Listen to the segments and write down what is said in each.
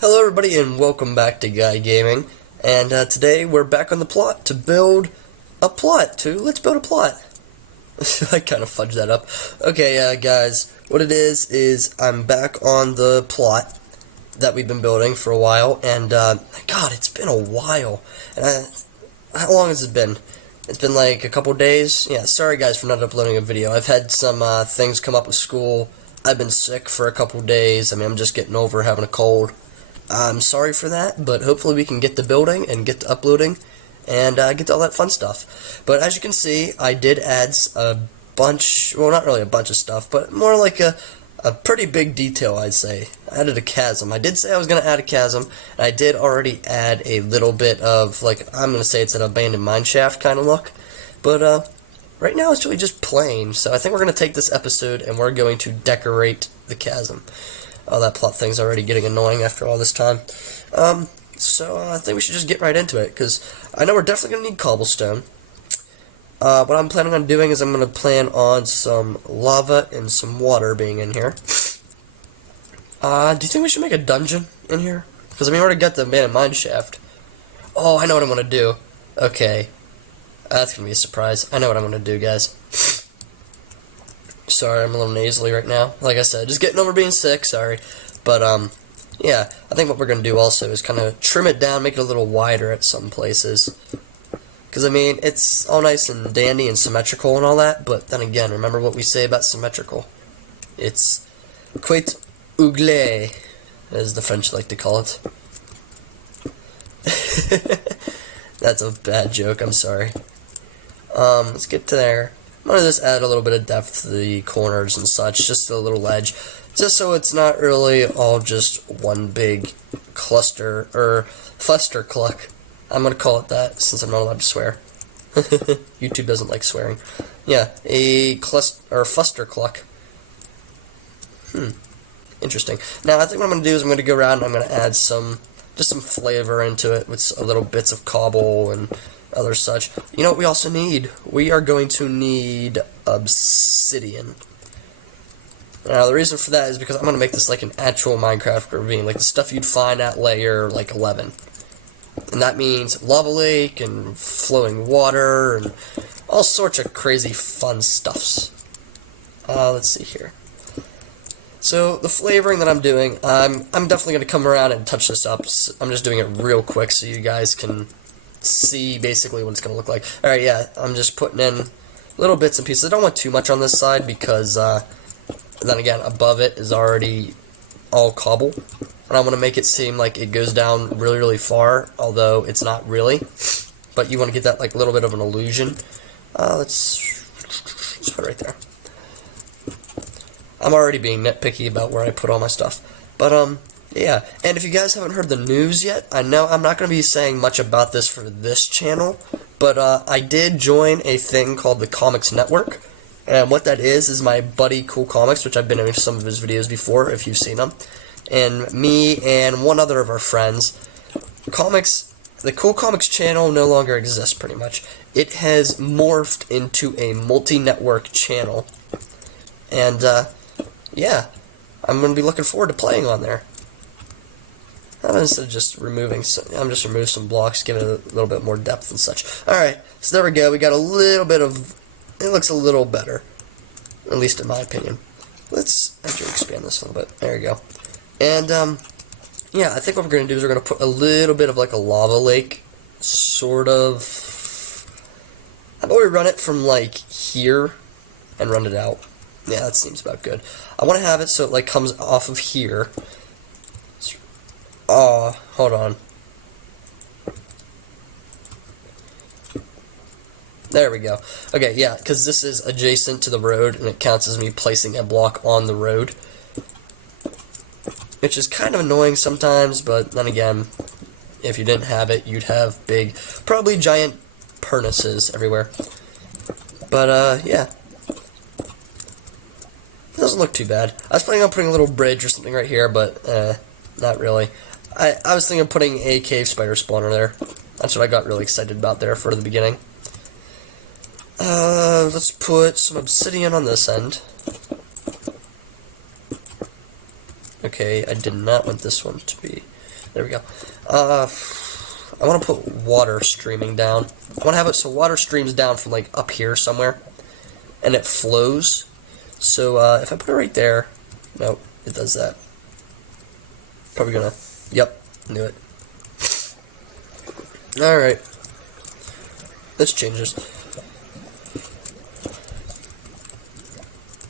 Hello everybody and welcome back to Guy Gaming, and today we're back on the plot to build a plot. Let's build a plot. I kind of fudged that up. Okay, guys, what it is I'm back on the plot that we've been building for a while, and God, it's been a while. And how long has it been? It's been like a couple days. Yeah, sorry guys for not uploading a video. I've had some things come up with school. I've been sick for a couple days. I mean, I'm just getting over having a cold. I'm sorry for that, but hopefully we can get to building and get to uploading and get to all that fun stuff. But as you can see, I did add a bunch, well, not really a bunch of stuff, but more like a pretty big detail, I'd say. I added a chasm. I did say I was going to add a chasm, and I did already add a little bit of, like, I'm going to say it's an abandoned mine shaft kind of look. But right now it's really just plain, so I think we're going to take this episode and we're going to decorate the chasm. Oh, that plot thing's already getting annoying after all this time. So I think we should just get right into it, because I know we're definitely going to need cobblestone. What I'm planning on doing is I'm going to plan on some lava and some water being in here. Do you think we should make a dungeon in here? Because, I mean, we already got the abandoned mine shaft. Oh, I know what I'm going to do. Okay. That's going to be a surprise. I know what I'm going to do, guys. Sorry, I'm a little nasally right now. Like I said, just getting over being sick, sorry. But, yeah, I think what we're going to do also is kind of trim it down, make it a little wider at some places. Because, I mean, it's all nice and dandy and symmetrical and all that, but then again, remember what we say about symmetrical. It's quite ugly, as the French like to call it. That's a bad joke, I'm sorry. Let's get to there. I'm going to just add a little bit of depth to the corners and such, just a little ledge, just so it's not really all just one big cluster, or cluck. I'm going to call it that, since I'm not allowed to swear. YouTube doesn't like swearing. Yeah, a cluck. Interesting. Now, I think what I'm going to do is I'm going to go around and I'm going to add just some flavor into it with a little bits of cobble and other such. You know what we also need? We are going to need obsidian. Now, the reason for that is because I'm going to make this like an actual Minecraft ravine, like the stuff you'd find at layer, like, 11. And that means lava lake and flowing water and all sorts of crazy fun stuffs. Let's see here. So the flavoring that I'm doing, I'm definitely going to come around and touch this up. I'm just doing it real quick so you guys can see basically what it's going to look like. Alright, yeah, I'm just putting in little bits and pieces. I don't want too much on this side because then again, above it is already all cobble. And I want to make it seem like it goes down really, really far, although it's not really. But you want to get that like little bit of an illusion. Let's put it right there. I'm already being nitpicky about where I put all my stuff. But, yeah. And if you guys haven't heard the news yet, I know I'm not going to be saying much about this for this channel, but I did join a thing called the Comics Network. And what that is my buddy Cool Comics, which I've been in some of his videos before, if you've seen them. And me and one other of our friends. The Cool Comics channel no longer exists, pretty much. It has morphed into a multi-network channel. And, yeah, I'm going to be looking forward to playing on there. Instead of just removing I'm just remove some blocks, give it a little bit more depth and such. Alright, so there we go. We got a little bit of, it looks a little better. At least in my opinion. Let's actually expand this a little bit. There we go. And, yeah, I think what we're going to do is we're going to put a little bit of like a lava lake, sort of. How about we run it from like here and run it out? Yeah, that seems about good. I want to have it so it like comes off of here. Oh, hold on. There we go. Okay, yeah, because this is adjacent to the road, and it counts as me placing a block on the road. Which is kind of annoying sometimes, but then again, if you didn't have it, you'd have big, probably giant furnaces everywhere. But, yeah. It doesn't look too bad. I was planning on putting a little bridge or something right here, but, not really. I was thinking of putting a cave spider spawner there. That's what I got really excited about there for the beginning. Let's put some obsidian on this end. Okay, I did not want this one to be... There we go. I want to put water streaming down. I want to have it so water streams down from like up here somewhere, and it flows. So if I put it right there, nope, it does that. Probably gonna, yep, knew it. All right, let's change this.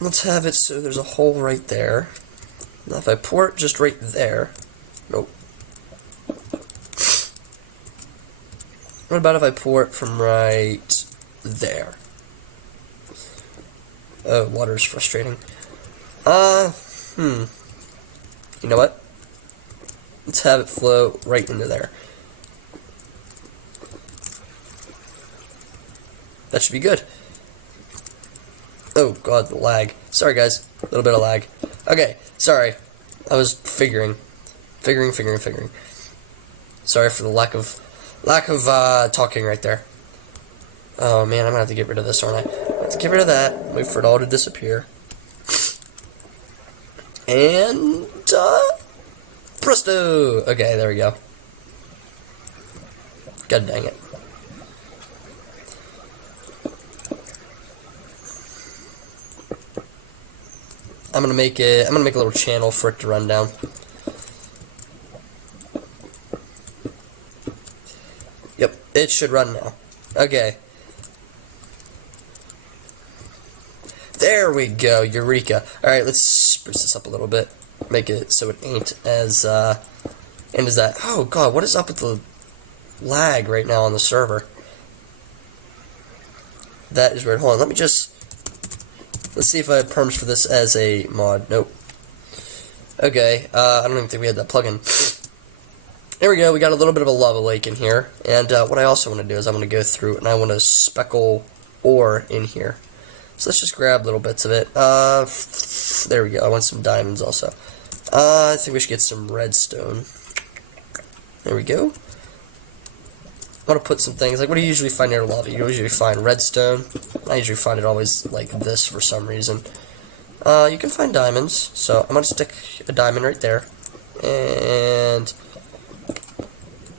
Let's have it so there's a hole right there. Now if I pour it just right there, nope. What about if I pour it from right there? Oh, water's frustrating. You know what? Let's have it flow right into there. That should be good. Oh god, the lag. Sorry guys, a little bit of lag. Okay, sorry. I was figuring. Sorry for the lack of talking right there. Oh man, I'm gonna have to get rid of this, aren't I? I have to get rid of that. Wait for it all to disappear. And presto! Okay, there we go. God dang it. I'm gonna make a little channel for it to run down. Yep, it should run now. Okay. There we go, Eureka. Alright, let's spruce this up a little bit. Make it so it ain't as that. Oh god, what is up with the lag right now on the server? That is weird. Hold on, let's see if I have perms for this as a mod. Nope. Okay, I don't even think we had that plugin. There we go, we got a little bit of a lava lake in here. And what I also want to do is I'm going to go through and I want to speckle ore in here. So let's just grab little bits of it. There we go, I want some diamonds also. I think we should get some redstone. There we go. I want to put some things, like what do you usually find near lava? You usually find redstone. I usually find it always like this for some reason. You can find diamonds, so I'm going to stick a diamond right there. And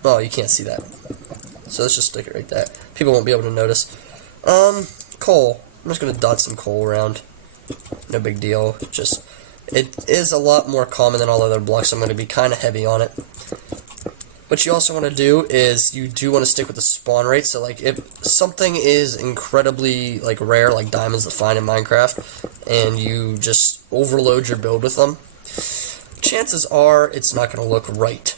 oh, you can't see that. So let's just stick it right there. People won't be able to notice. Coal. I'm just going to dot some coal around. No big deal. Just, it is a lot more common than all other blocks, so I'm going to be kind of heavy on it. What you also want to do is you do want to stick with the spawn rate. So like if something is incredibly like rare, like diamonds that find in Minecraft, and you just overload your build with them, chances are it's not going to look right.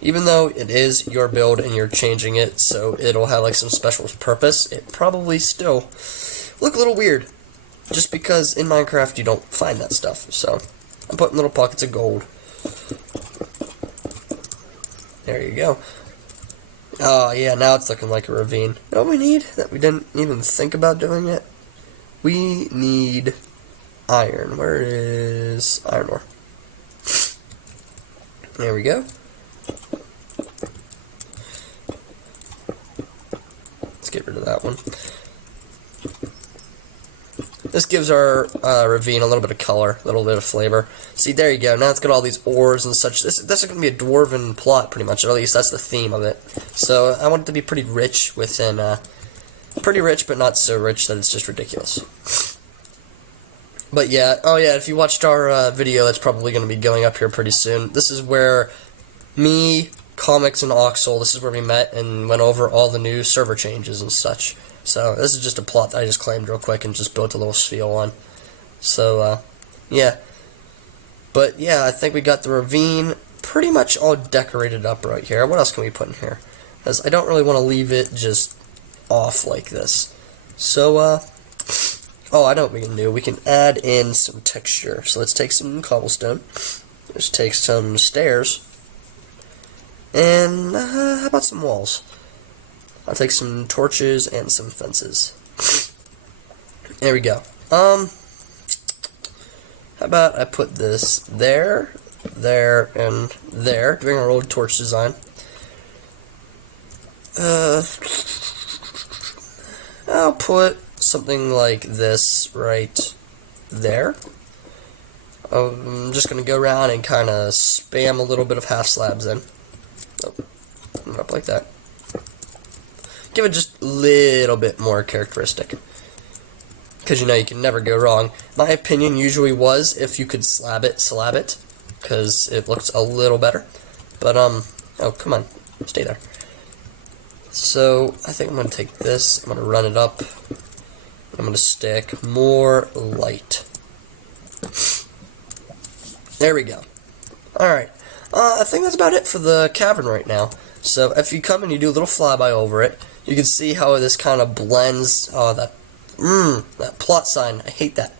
Even though it is your build and you're changing it so it'll have like some special purpose, it probably still look a little weird. Just because in Minecraft you don't find that stuff. So I'm putting little pockets of gold. There you go. Oh yeah, now it's looking like a ravine. You know what we need that we didn't even think about doing it? We need iron. Where is iron ore? There we go. Let's get rid of that one. This gives our ravine a little bit of color, a little bit of flavor. See, there you go. Now it's got all these ores and such. This is going to be a dwarven plot, pretty much. Or at least that's the theme of it. So I want it to be pretty rich within, pretty rich, but not so rich that it's just ridiculous. But yeah, oh yeah, if you watched our video, that's probably going to be going up here pretty soon. This is where me, Comics, and Oxel, this is where we met and went over all the new server changes and such. So this is just a plot that I just claimed real quick and just built a little spiel on. So, yeah. But yeah, I think we got the ravine pretty much all decorated up right here. What else can we put in here? Because I don't really want to leave it just off like this. So, oh, I know what we can do. We can add in some texture. So let's take some cobblestone. Let's take some stairs. And how about some walls? I'll take some torches and some fences. There we go. How about I put this there, there, and there, doing our old torch design. I'll put something like this right there. I'm just going to go around and kind of spam a little bit of half slabs in. Nope. Up like that. Give it just a little bit more characteristic. Because you know you can never go wrong. My opinion usually was if you could slab it, because it looks a little better. But, oh, come on. Stay there. So, I think I'm going to take this, I'm going to run it up. I'm going to stick more light. There we go. Alright. I think that's about it for the cavern right now. So, if you come and you do a little flyby over it, you can see how this kind of blends. Oh, that plot sign. I hate that.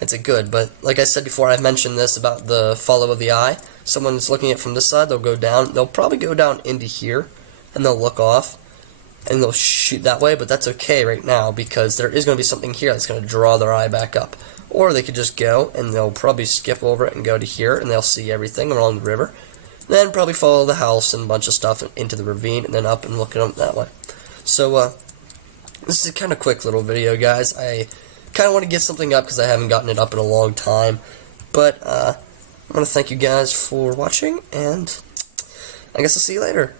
It's a good, but like I said before, I've mentioned this about the follow of the eye. Someone's looking at it from this side, they'll go down. They'll probably go down into here, and they'll look off, and they'll shoot that way, but that's okay right now, because there is going to be something here that's going to draw their eye back up. Or they could just go, and they'll probably skip over it and go to here, and they'll see everything along the river. Then probably follow the house and a bunch of stuff into the ravine, and then up and look at them that way. So, this is a kind of quick little video, guys. I kind of want to get something up because I haven't gotten it up in a long time. But, I want to thank you guys for watching, and I guess I'll see you later.